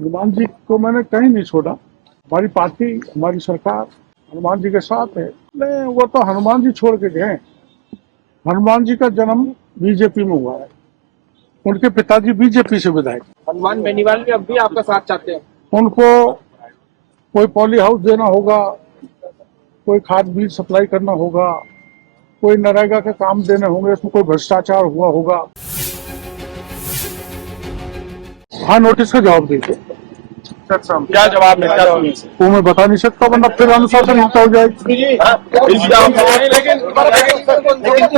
हनुमान जी को मैंने कहीं नहीं छोड़ा। हमारी पार्टी, हमारी सरकार हनुमान जी के साथ है। नहीं, वो तो हनुमान जी छोड़ के गए। हनुमान जी का जन्म बीजेपी में हुआ है, उनके पिताजी बीजेपी से विधायक। हनुमान बेनीवाल भी अब भी आपका साथ चाहते हैं। उनको कोई पॉली हाउस देना होगा, कोई खाद बीज सप्लाई करना होगा, कोई नरेगा के काम देने होंगे, इसमें कोई भ्रष्टाचार हुआ होगा। हाँ, नोटिस का जवाब दीजिए। क्या जवाब मिलता है? वो मैं बता नहीं सकता, वरना फिर अनुशासनहीनता हो जाएगी। लेकिन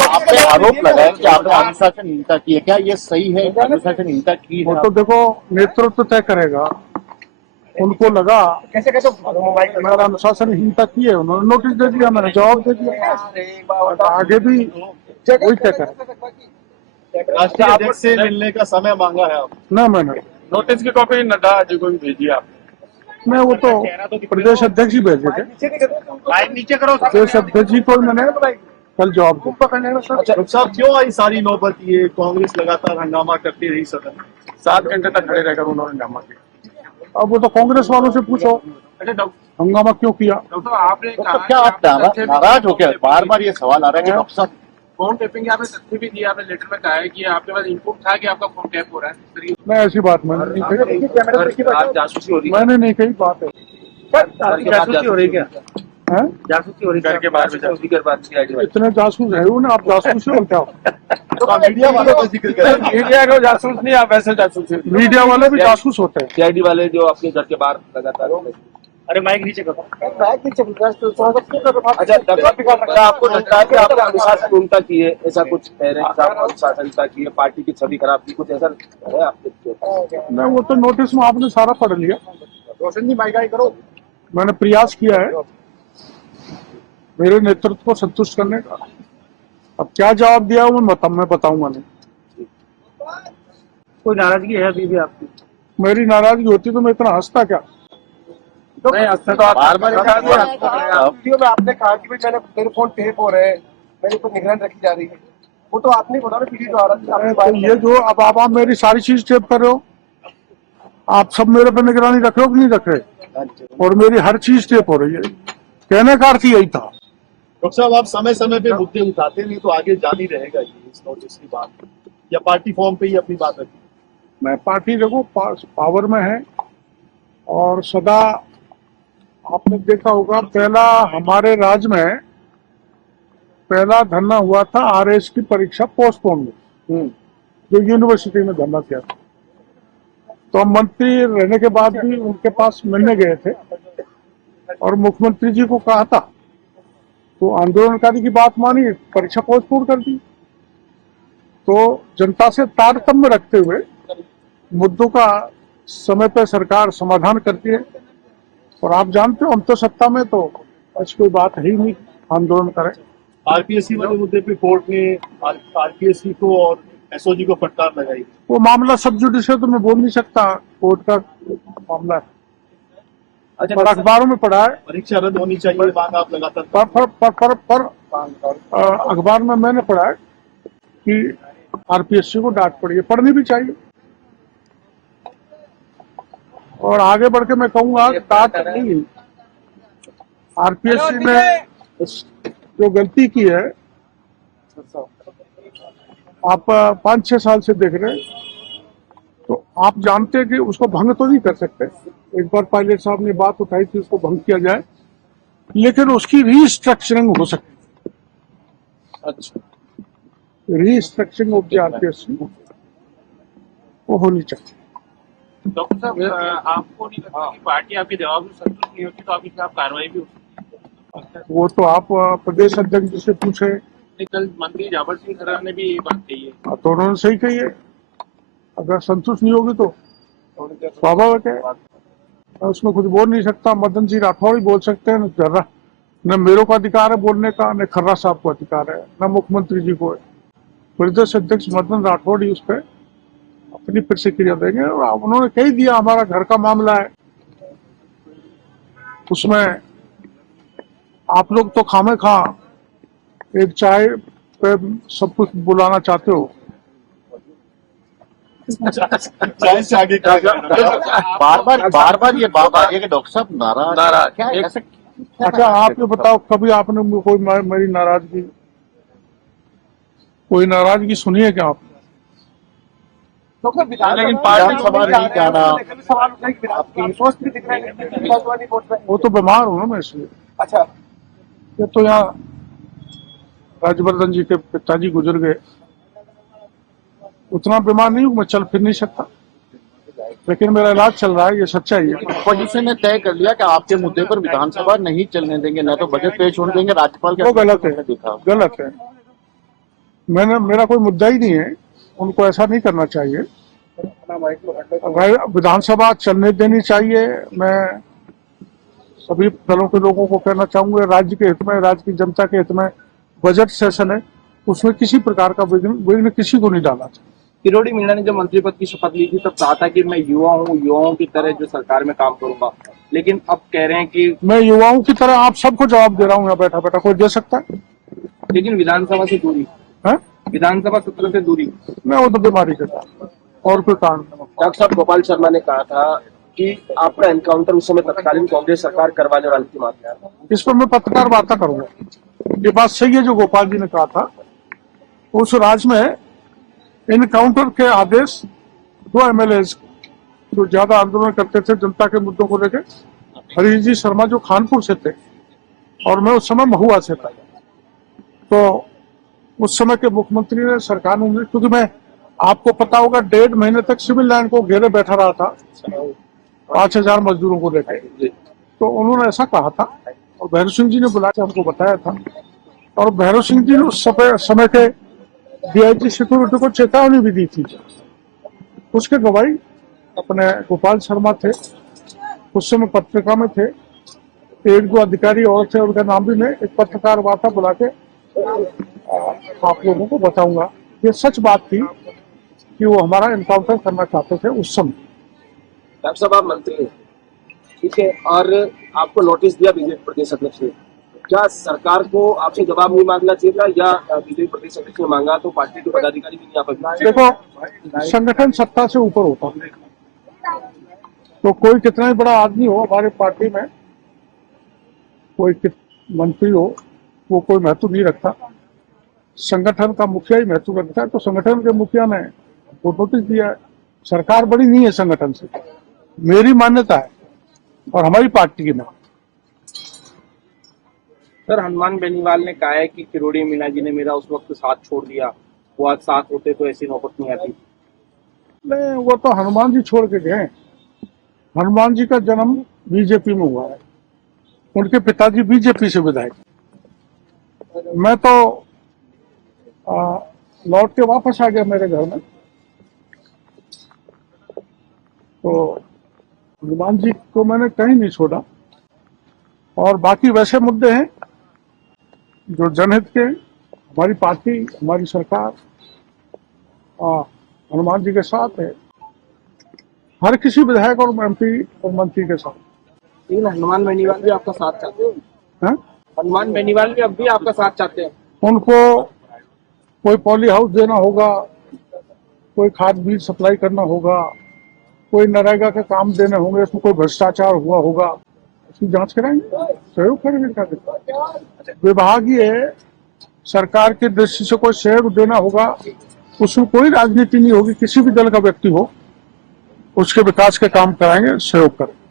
आपने आरोप लगाया कि आपने अनुशासनहीनता की है, क्या ये सही है? अनुशासनहीनता की वो है? तो देखो नेतृत्व तय करेगा। उनको लगा मेरा अनुशासनहीनता की है, उन्होंने नोटिस दे दिया, मैंने जवाब दे दिया। आगे भी वही तय करेगा। राष्ट्रीय अध्यक्ष से मिलने का समय मांगा है आप? ना, मैंने नोटिस की कॉपी नड्डा जी को भी भेजी आप? मैं वो तो प्रदेश अध्यक्ष ही भेजे थे। नीचे करो। प्रदेश अध्यक्ष जी को मैंने कल जवाब दिया। अच्छा साहब, क्यों आई सारी नौबत? ये कांग्रेस लगातार हंगामा करती रही सदन में, 7 घंटे तक खड़े रहकर उन्होंने हंगामा किया। अब वो तो कांग्रेस वालों से पूछो हंगामा क्यों किया। आपने तो क्या आप नाराज हो? क्या बार बार ये सवाल आ रहा है कि डॉक्टर साहब फोन टेपिंग आपने तथ्य भी दिया, आपने लेटर में कहा है कि आपके पास इनपुट था कि आपका फोन टैप हो रहा है। मैं ऐसी बात मैंने नहीं कही। जासूसी हो रही मैंने नहीं कही बात है। जासूसी हो रही क्या? हैं? जासूसी हो रही घर के बाहर में जासूसी कर बात की। इतने जासूस है ना, आप जासूस हो क्या? तो मीडिया वालों का जिक्र करें। मीडिया को जासूस नहीं, आप ऐसे जासूस। मीडिया वाले भी जासूस होते हैं। सीआईडी वाले जो आपके घर के बाहर लगातार। अरे माइक नीचे करो। अच्छा, आपको लगता है कि आपने अनुशासनहीनता की है, ऐसा कुछ कह रहे हैं? अनुशासनहीनता की है, पार्टी की छवि खराब की, कुछ ऐसा है आपके? मैं वो तो नोटिस में आपने सारा पढ़ लिया। रोशन जी माइक करो। मैंने प्रयास किया है मेरे नेतृत्व को संतुष्ट करने का। अब क्या जवाब दिया वो मैं बताऊंगा नहीं। कोई नाराजगी है अभी भी आपकी? मेरी नाराजगी होती तो मैं इतना हंसता क्या। नहीं, तो बार बार वीडियो में आपने कहा कि मैंने मेरे फोन टेप हो रहे हैं, मेरे ऊपर निगरानी रखी जा रही है। वो तो आपने बोला ना वीडियो आ रहा है। तो ये जो अब आप मेरी सारी चीज टेप कर रहे हो, आप सब मेरे पे निगरानी रख रहे हो कि नहीं रख रहे? और मेरी हर चीज टेप हो रही है। कहने का अर्थ यही था। डॉक्टर साहब, आप समय समय पे मुद्दे उठाते नहीं तो आगे जारी रहेगा ये इस नोटिस की बात, या पार्टी फॉर्म पे ही अपनी बात रखी? मैं पार्टी देखो पावर में है, और सदा आपने देखा होगा पहला हमारे राज्य में पहला धरना हुआ था आरएस की परीक्षा पोस्टपोन में, जो यूनिवर्सिटी में धरना किया था। तो हम मंत्री रहने के बाद भी उनके पास मिलने गए थे और मुख्यमंत्री जी को कहा था, तो आंदोलनकारी की बात मानी, परीक्षा पोस्टपोन कर दी। तो जनता से तारतम्य रखते हुए मुद्दों का समय पर सरकार समाधान करती है। और आप जानते हो हम तो सत्ता में, तो ऐसी कोई बात है ही नहीं आंदोलन करें। आरपीएससी वाले मुद्दे पे कोर्ट ने आरपीएससी को और एसओजी को फटकार लगाई। वो मामला सब जुडिस है, तो मैं बोल नहीं सकता, कोर्ट का मामला है। अच्छा, पर अखबारों में पढ़ा है, परीक्षा रद्द होनी चाहिए मांग आप लगातार पर अखबार में मैंने पढ़ा है कि आरपीएससी को डांट पड़ी है। पढ़नी भी चाहिए। और आगे बढ़ के मैं कहूंगा डांट नहीं, आरपीएससी ने जो गलती की है, आप 5-6 साल से देख रहे हैं, तो आप जानते हैं कि उसको भंग तो नहीं कर सकते। एक बार पायलट साहब ने बात उठाई थी उसको भंग किया जाए, लेकिन उसकी रीस्ट्रक्चरिंग हो सकती है। अच्छा, रीस्ट्रक्चरिंग ऑफ द आरपीएससी वो होनी चाहिए। डॉक्टर साहब, आपको नहीं लगता कि पार्टी आपके जवाब से संतुष्ट नहीं होती तो आपके खिलाफ कार्रवाई भी हो सकती है? वो तो आप प्रदेश अध्यक्ष जी से पूछे। कल मंत्री जाबर सिंह खरा ने भी ये बात कही है। तो उन्होंने सही कही है, अगर संतुष्ट नहीं होगी तो स्वाभाविक है, मैं उसमें कुछ बोल नहीं सकता। मदन जी राठौड़ ही बोल सकते हैं, न मेरे को अधिकार है बोलने का, न खर्रा साहब को अधिकार है, न मुख्यमंत्री जी को है। प्रदेश अध्यक्ष मदन राठौड़ ही उस पर अपनी प्रतिक्रिया देंगे। और उन्होंने कह दिया हमारा घर का मामला है, उसमें आप लोग तो खामे खा एक चाय पे सब कुछ बुलाना चाहते हो। चाय से आगे क्या बार बार ये बात आ रही है कि डॉक्टर साहब नाराज क्या एक- ऐसा अच्छा आप ये बताओ, कभी आपने कोई मेरी कोई नाराजगी सुनी है क्या आपने? डॉक्टर लेकिन पार्टी सभा नहीं जाना। सवाल उठा कि आपकी स्वस्थ भी दिख रहे हैं लेकिन विधानसभा नहीं पहुंच रहे। वो तो बीमार हूं ना मैं, इसलिए। अच्छा, ये तो यहाँ राजवर्धन जी के पिताजी गुजर गए, उतना बीमार नहीं हूं मैं, चल फिर नहीं सकता, लेकिन मेरा इलाज चल रहा है, ये सच्चाई है। अपोजिशन ने तय कर लिया कि आपके मुद्दे पर विधानसभा नहीं चलने देंगे, न तो बजट पेश होने देंगे। राज्यपाल के वो गलत है, देखा गलत है। मेरा कोई मुद्दा ही नहीं है, उनको ऐसा नहीं करना चाहिए। विधानसभा चलने देनी चाहिए। मैं सभी दलों के लोगों को कहना चाहूंगा, राज्य के हित में, राज्य की जनता के हित में बजट सेशन है, उसमें किसी प्रकार का विघ्न किसी को नहीं डालना चाहिए। किरोड़ी मीणा ने जब मंत्री पद की शपथ ली थी तब कहा था कि मैं युवा हूँ, युवाओं की तरह जो सरकार में काम करूंगा, लेकिन अब कह रहे हैं कि मैं युवाओं की तरह आप सबको जवाब दे रहा हूँ यहाँ बैठा बैठा, कोई दे सकता है? लेकिन विधानसभा से दूरी, है? विधानसभा सत्र से दूरी। मैं वो तो बीमारी के कारण और कोई कारण नहीं। डॉक्टर साहब, गोपाल शर्मा ने कहा था कि आपका एनकाउंटर उस समय तत्कालीन कांग्रेस सरकार करवाने वाली थी माफिया। इस पर मैं पत्रकार वार्ता करूंगा। ये बात सही है जो गोपाल जी ने कहा था। उस राज्य में इनकाउंटर के आदेश 2 MLA जो ज्यादा आंदोलन करते थे जनता के मुद्दों को लेकर, हरीश जी शर्मा जो खानपुर से थे और मैं उस समय महुआ से था, तो उस समय के मुख्यमंत्री ने, सरकार ने, क्योंकि मैं, आपको पता होगा, 1.5 महीने तक सिविल लाइन को घेरे बैठा रहा था 5000 मजदूरों को लेकर, तो उन्होंने ऐसा कहा था और भैरव सिंह जी ने बुला के हमको बताया था, और भैरव सिंह जी ने उस समय के DIG सिक्योरिटी को चेतावनी भी दी थी। उसके गवाही अपने गोपाल शर्मा थे, उस समय पत्रिका में थे, 1-2 अधिकारी और थे, उनका नाम भी मैं एक पत्रकार वार्ता बुला के आप लोगों को बताऊंगा। ये सच बात थी कि वो हमारा एनकाउंटर करना चाहते थे उस समय। डॉक्टर साहब, आप मंत्री हैं, ठीक है, और आपको नोटिस दिया बीजेपी प्रदेश अध्यक्ष ने, क्या सरकार को आपसे जवाब नहीं मांगना चाहिए था, या बीजेपी प्रदेश अध्यक्ष ने मांगा तो पार्टी के पदाधिकारी भी नहीं आ पाए? देखो, संगठन सत्ता से ऊपर होता है, तो कोई कितना ही बड़ा आदमी हो हमारे पार्टी में, कोई मंत्री हो, वो कोई महत्व नहीं रखता। संगठन का मुखिया ही महत्व रखता है। तो संगठन के मुखिया ने वो नोटिस दिया है। सरकार बड़ी नहीं है संगठन से, मेरी मान्यता है और हमारी पार्टी की नहीं। सर, हनुमान बेनीवाल ने कहा है कि किरोड़ी मीणा जी ने मेरा उस वक्त साथ छोड़ दिया, वो आज साथ होते तो ऐसी नौबत नहीं आती। नहीं, वो तो हनुमान जी छोड़ के गए। हनुमान जी का जन्म बीजेपी में हुआ है, उनके पिताजी बीजेपी से विधायक। मैं तो लौट के वापस आ गया मेरे घर में, तो हनुमान जी को मैंने कहीं नहीं छोड़ा। और बाकी वैसे मुद्दे हैं जो जनहित के, हमारी पार्टी, हमारी सरकार हनुमान जी के साथ है, हर किसी विधायक और MP और मंत्री के साथ। लेकिन हनुमान बेनीवाल भी आपका साथ चाहते हैं। है? हनुमान बेनीवाल भी अब भी आपका साथ चाहते हैं। उनको कोई पॉली हाउस देना होगा, कोई खाद बीज सप्लाई करना होगा, कोई नरेगा के काम देने होंगे, उसमें कोई भ्रष्टाचार हुआ होगा, उसकी जांच कराएंगे, सहयोग करेंगे। क्या दिक्कत? विभागीय सरकार की दृष्टि से कोई सहयोग देना होगा, उसमें कोई राजनीति नहीं होगी, किसी भी दल का व्यक्ति हो, उसके विकास के काम कराएंगे, सहयोग करेंगे।